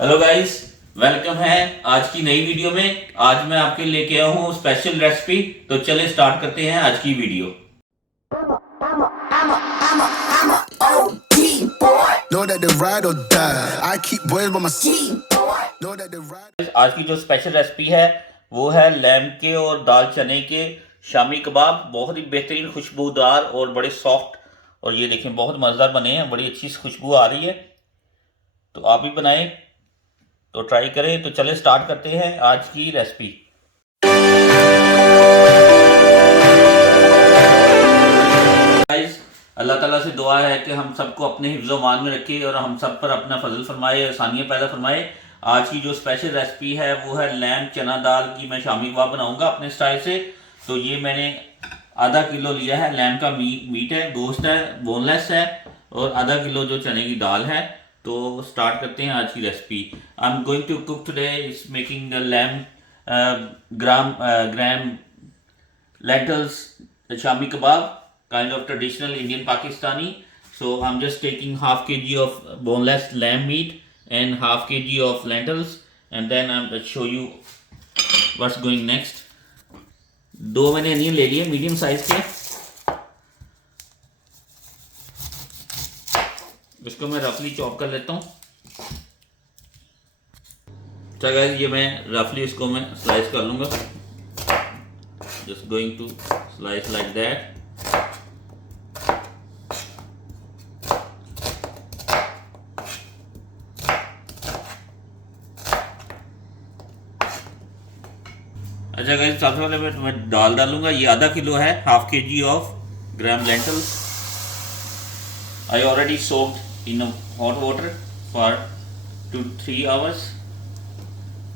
Hello guys, welcome है आज की नई वीडियो में। आज मैं आपके लेके आया हूँ स्पेशल रेसिपी। तो चले स्टार्ट करते हैं आज की video. Know that they ride or die. I keep boys by my side. Know that they ride. आज की जो स्पेशल रेसिपी है वो है लैम के और दाल चने के शामी कबाब। बहुत ही बेहतरीन, खुशबूदार और बड़े सॉफ्ट। और ये देखें, बहुत मज़ेदार बने हैं, बड़ी अच्छी खुशबू आ रही है। तो आप भी बनाएं, तो ट्राई करें। तो चले स्टार्ट करते हैं आज की रेसिपी। गाइस, अल्लाह ताला से दुआ है कि हम सबको अपने हिफ्ज़ मान में रखे और हम सब पर अपना फजल फरमाए, आसानियाँ पैदा फरमाए। आज की जो स्पेशल रेसिपी है वो है लैम चना दाल की। मैं शामी कबाब बनाऊंगा अपने स्टाइल से। तो ये मैंने आधा किलो लिया है लैम का मीट है, गोश्त है, बोनलेस है, और आधा किलो जो चने की दाल है। तो स्टार्ट करते हैं आज की recipe. I am going to cook today is making lamb gram lentils shami kebab, kind of traditional Indian Pakistani. So I'm just taking half kg of boneless lamb meat and half kg of lentils, and then I'll show you what's going next. दो मैंने onion ले लिए medium size के। इसको मैं रफली chop कर लेता हूँ। अच्छा गाइस, ये मैं रफली इसको मैं स्लाइस कर लूँगा। Just going to slice like that. अच्छा गाइस, सबसे पहले मैं दाल डालूंगा। ये आधा किलो है, half K G of gram lentils. I already soaked in hot water for 2 to 3 hours।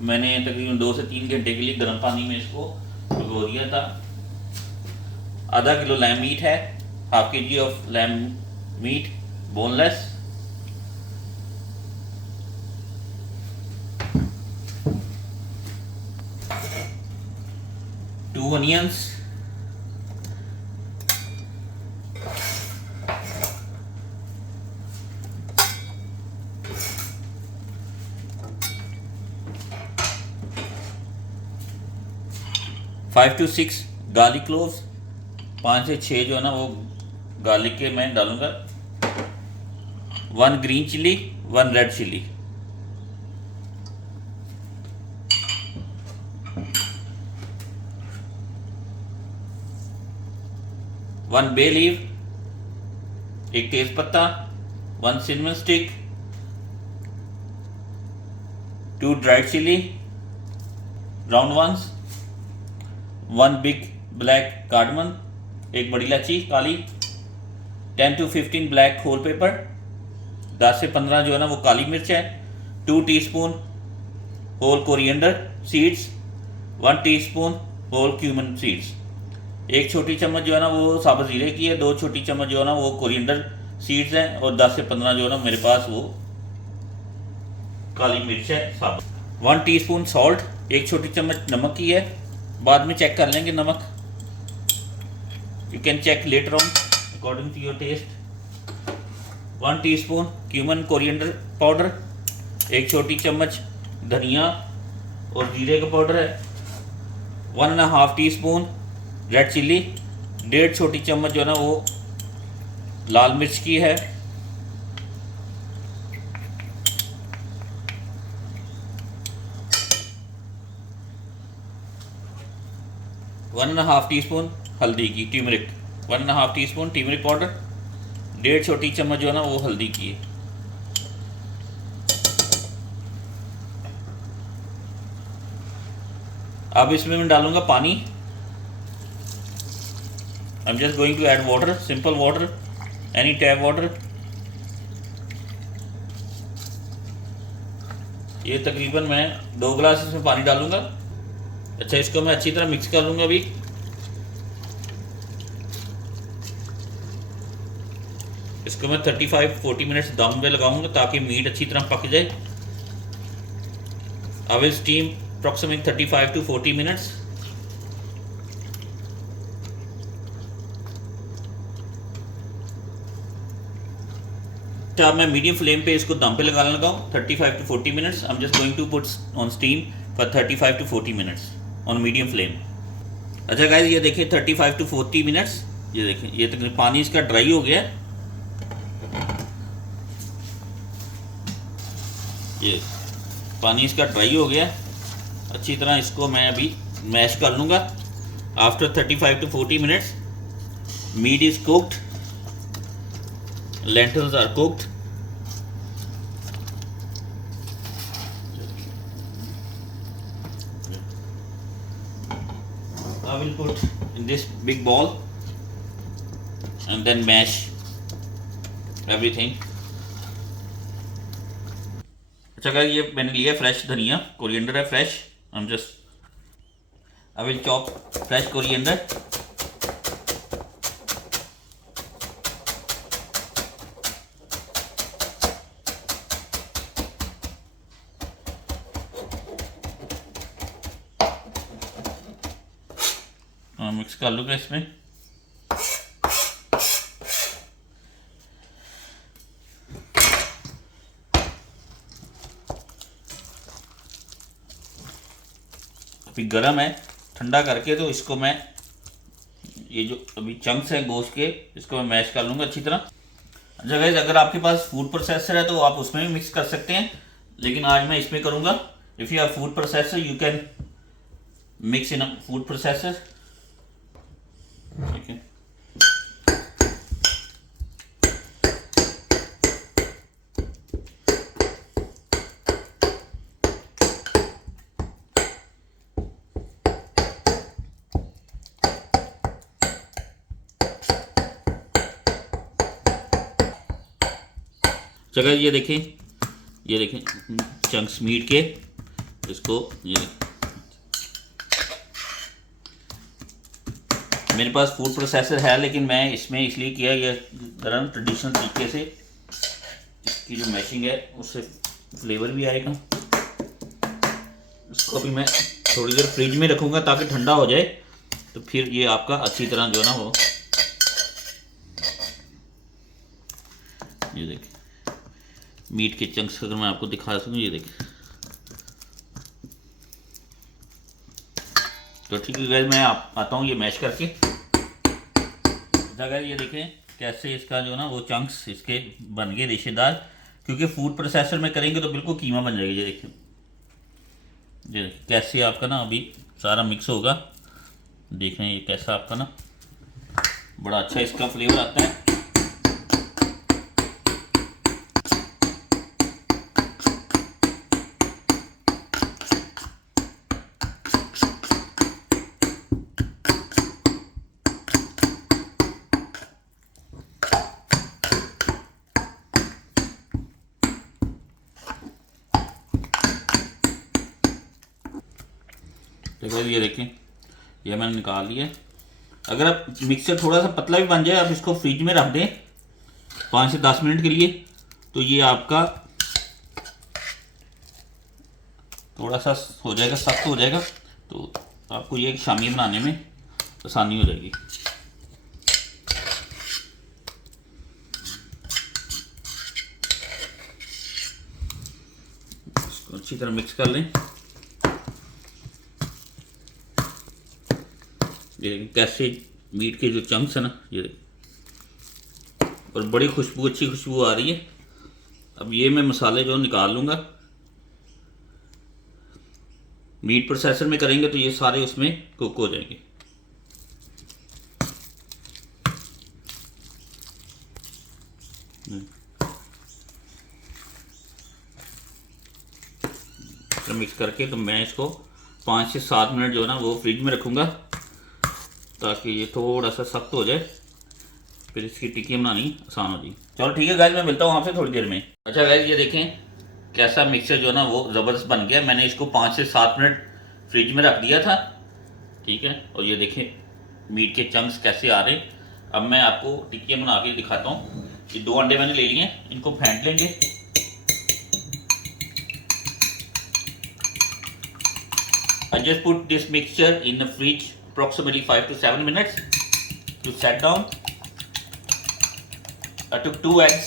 मैंने तकरीबन 2 से 3 घंटे के लिए गर्म पानी में इसको भिगो दिया था। आधा किलो लैम मीट है, half K G of lamb meat boneless. Two onions, five to six garlic cloves, 5 से 6 जो है ना वो गार्लिक के मैं डालूंगा। 1 green chilli, 1 red chilli. One bay leaf, 1 तेज पत्ता, 1 cinnamon stick, 2 dried chilli round ones, 1 big black cardamom, 1 बड़ी इलायची काली, 10 to 15 ब्लैक होल पेपर, 10 से 15 जो है ना वो काली मिर्च है, 2 teaspoon whole coriander seeds, 1 teaspoon whole cumin seeds, 1 छोटी चम्मच जो है ना वो साबुत जीरे की है, 2 छोटी चम्मच जो है ना वो कोरिएंडर सीड्स हैं, और 10 से 15 जो है ना मेरे पास वो काली मिर्च है साबुत। 1 टीस्पून सॉल्ट, 1 छोटी चम्मच नमक की है। बाद में चेक कर लेंगे नमक, you can check later on according to your taste. 1 teaspoon cumin coriander powder, 1 छोटी चम्मच धनिया और जीरे का पाउडर है, 1.5 टीस्पून रेड चिल्ली, 1.5 छोटी चम्मच जो है ना वो लाल मिर्च की है, 1.5 टीस्पून हल्दी की ट्यूमरिक, 1.5 टीस्पून ट्यूमरिक पाउडर, 1.5 छोटी चम्मच जो है ना वो हल्दी की है। अब इसमें मैं डालूंगा पानी। I am just going to add water, simple water, any tap water. ये तकरीबन मैं 2 गिलास इसमें पानी डालूंगा। अच्छा, इसको मैं अच्छी तरह मिक्स कर लूंगा अभी। इसको मैं 35-40 मिनट्स दम पे लगाऊंगा ताकि मीट अच्छी तरह पक जाए। I will steam approximate 35 to 40 minutes. अच्छा, अब मैं मीडियम फ्लेम पे इसको दम पे लगाने लगा हूँ 35 to 40 minutes. I am just going to put on steam for 35 to 40 minutes on medium flame. अच्छा गाइस, ये देखिए 35 to 40 मिनट्स, ये देखिए ये तक पानी इसका ड्राई हो गया। ये पानी इसका ड्राई हो गया अच्छी तरह। इसको मैं अभी मैश कर लूँगा। After 35 to 40 minutes meat is cooked, lentils are cooked. I will put in this big bowl and then mash everything. अच्छा गाइस, ये मैंने लिया फ्रेश धनिया, कोरिएंडर है fresh. I will chop fresh coriander. Mix कर लूँगा इसमें। अभी गरम है, ठंडा करके तो इसको मैं, ये जो अभी चंक्स हैं गोश्त के, इसको मैं मैश कर लूँगा अच्छी तरह। अच्छा गाइस, अगर आपके पास फूड प्रोसेसर है तो आप उसमें भी मिक्स कर सकते हैं, लेकिन आज मैं इसमें करूँगा। If you have food processor you can mix in a food processor. ठीक है, चलो ये देखें चंक्स मीट के, इसको ये मेरे पास फूड प्रोसेसर है, लेकिन मैं इसमें इसलिए किया, ये ज़रा ट्रेडिशनल तरीके से इसकी जो मैशिंग है उससे फ्लेवर भी आएगा। इसको भी मैं थोड़ी देर फ्रिज में रखूँगा ताकि ठंडा हो जाए, तो फिर ये आपका अच्छी तरह जो है ना वो, ये देखिए मीट के चंक्स अगर मैं आपको दिखा सकूँ, ये देखिए। तो ठीक है गाइस, मैं आता हूँ ये मैश करके। गाइस ये देखें कैसे इसका जो ना वो चंक्स इसके बन गए रेशेदार, क्योंकि फूड प्रोसेसर में करेंगे तो बिल्कुल कीमा बन जाएगी। ये देखिए कैसे आपका ना अभी सारा मिक्स होगा, देखें ये कैसा आपका ना बड़ा अच्छा इसका फ्लेवर आता है। देखो ये देखें, ये मैंने निकाल लिया। अगर आप मिक्सर थोड़ा सा पतला भी बन जाए, आप इसको फ्रिज में रख दें 5 से 10 मिनट के लिए, तो ये आपका थोड़ा सा हो जाएगा, सख्त हो जाएगा, तो आपको ये शामी बनाने में आसानी हो जाएगी। इसको अच्छी तरह मिक्स कर लें। ये कैसे मीट के जो चंक्स है ना, ये और बड़ी खुशबू, अच्छी खुशबू आ रही है। अब ये मैं मसाले जो निकाल लूँगा। मीट प्रोसेसर में करेंगे तो ये सारे उसमें कुक हो जाएंगे। तो मिक्स करके तो मैं इसको 5 से 7 मिनट जो है ना वो फ्रिज में रखूँगा, ताकि ये थोड़ा सा सख्त हो जाए, फिर इसकी टिक्की बनानी आसान हो जाएगी। चलो ठीक है गाइस, मैं मिलता हूँ आपसे थोड़ी देर में। अच्छा गाइस ये देखें कैसा मिक्सचर जो है ना वो ज़बरदस्त बन गया। मैंने इसको 5 से 7 मिनट फ्रिज में रख दिया था, ठीक है। और ये देखें मीट के चंक्स कैसे आ रहे हैं। अब मैं आपको टिक्कियाँ बना के दिखाता हूँ। ये 2 अंडे मैंने ले लिए हैं, इनको फेंट लेंगे। I just put this mixture in the fridge approximately 5 to 7 minutes to set down. I took 2 eggs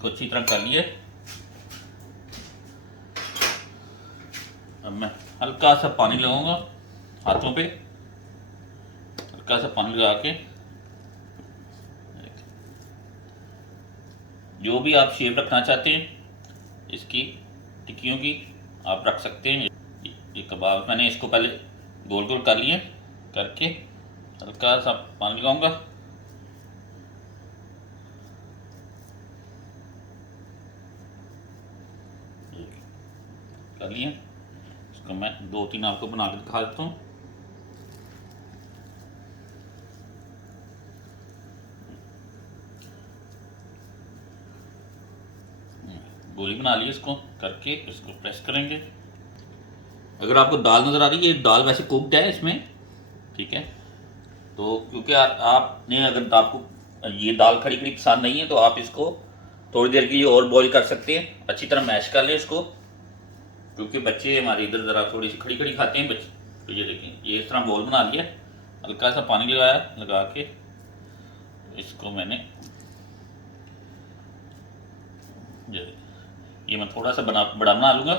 इसको अच्छी तरह कर लिए। अब मैं हल्का सा पानी लगाऊंगा हाथों पे, हल्का सा पानी लगा के जो भी आप शेप रखना चाहते हैं इसकी टिक्कियों की आप रख सकते हैं। ये कबाब मैंने इसको पहले गोल गोल कर लिए, करके हल्का सा पानी लगाऊंगा। कर लिए, इसको मैं 2-3 आपको बना के दिखा देता हूँ। गोली बना ली, इसको करके इसको प्रेस करेंगे। अगर आपको दाल नज़र आ रही है, ये दाल वैसे कुक्ड है इसमें, ठीक है। तो क्योंकि आपने अगर आपको ये दाल खड़ी खड़ी पसंद नहीं है तो आप इसको थोड़ी देर के लिए और बॉईल कर सकते हैं। अच्छी तरह मैश कर लें इसको, क्योंकि बच्चे हमारे इधर ज़रा थोड़ी सी खड़ी खड़ी खाते हैं बच्चे। तो ये देखें, ये इस तरह बॉल बना लिया, हल्का सा पानी लगाया, लगा के इसको मैंने ये मैं थोड़ा सा बड़ा बना लूँगा।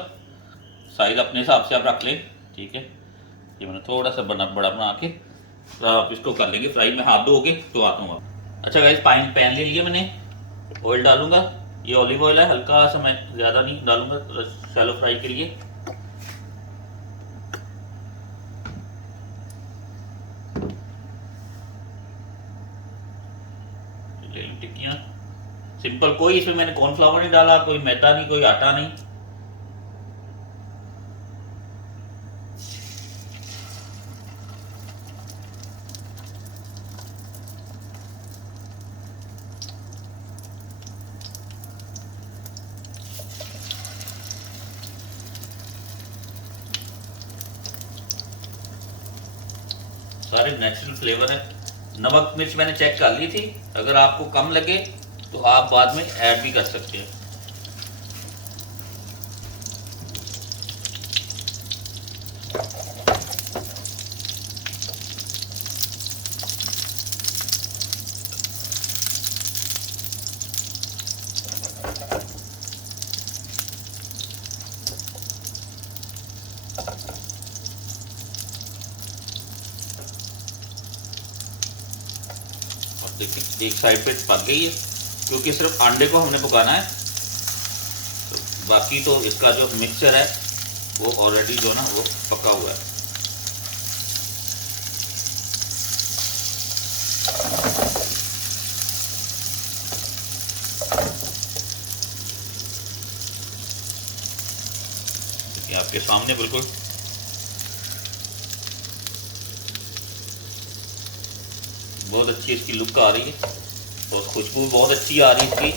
साइज़ अपने हिसाब से आप रख लें, ठीक है। ये मैंने थोड़ा सा बड़ा बना के आप इसको कर लेंगे फ्राई। में हाथ धो के तो आता हूँ। अच्छा गाइस, पैन ले लिया मैंने, ऑयल डालूंगा। ये ऑलिव ऑयल है, हल्का सा, मैं ज़्यादा नहीं डालूंगा, शैलो फ्राई के लिए। ले ली टिक्कियाँ सिंपल, कोई इसमें मैंने कॉर्नफ्लावर नहीं डाला, कोई मैदा नहीं, कोई आटा नहीं। सारे नेचुरल फ्लेवर है। नमक मिर्च मैंने चेक कर ली थी, अगर आपको कम लगे तो आप बाद में ऐड भी कर सकते हैं। देखिए एक साइड पे पक गई है, क्योंकि सिर्फ अंडे को हमने पकाना है। तो बाकी तो इसका जो मिक्सचर है वो ऑलरेडी जो ना वो पका हुआ है। देखिए आपके सामने बिल्कुल बहुत अच्छी इसकी लुक आ रही है और खुशबू बहुत अच्छी आ रही है इसकी।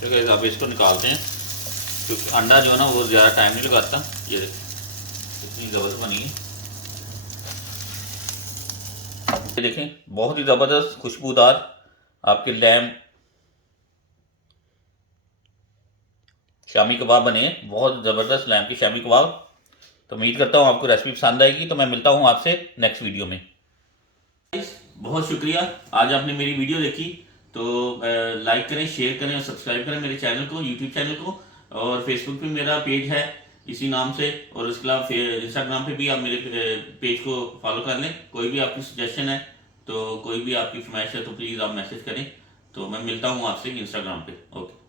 ठीक है, अब इसको निकालते हैं, क्योंकि अंडा जो है ना वो ज़्यादा टाइम नहीं लगाता। ये इतनी ज़बरदस्त बनी है, ये देखें, बहुत ही ज़बरदस्त खुशबूदार आपके लैम शामी कबाब बने हैं। बहुत ज़बरदस्त लैम की शामी कबाब। तो उम्मीद करता हूँ आपको रेसिपी पसंद आएगी। तो मैं मिलता हूँ आपसे नेक्स्ट वीडियो में। बहुत शुक्रिया, आज आपने मेरी वीडियो देखी। तो लाइक करें, शेयर करें और सब्सक्राइब करें मेरे चैनल को, यूट्यूब चैनल को। और फेसबुक पे मेरा पेज है इसी नाम से, और उसके अलावा इंस्टाग्राम पे भी आप मेरे पेज को फॉलो कर लें। कोई भी आपकी सजेशन है, तो कोई भी आपकी फरमाइश है, तो प्लीज़ आप मैसेज करें। तो मैं मिलता हूँ आपसे इंस्टाग्राम पे। ओके।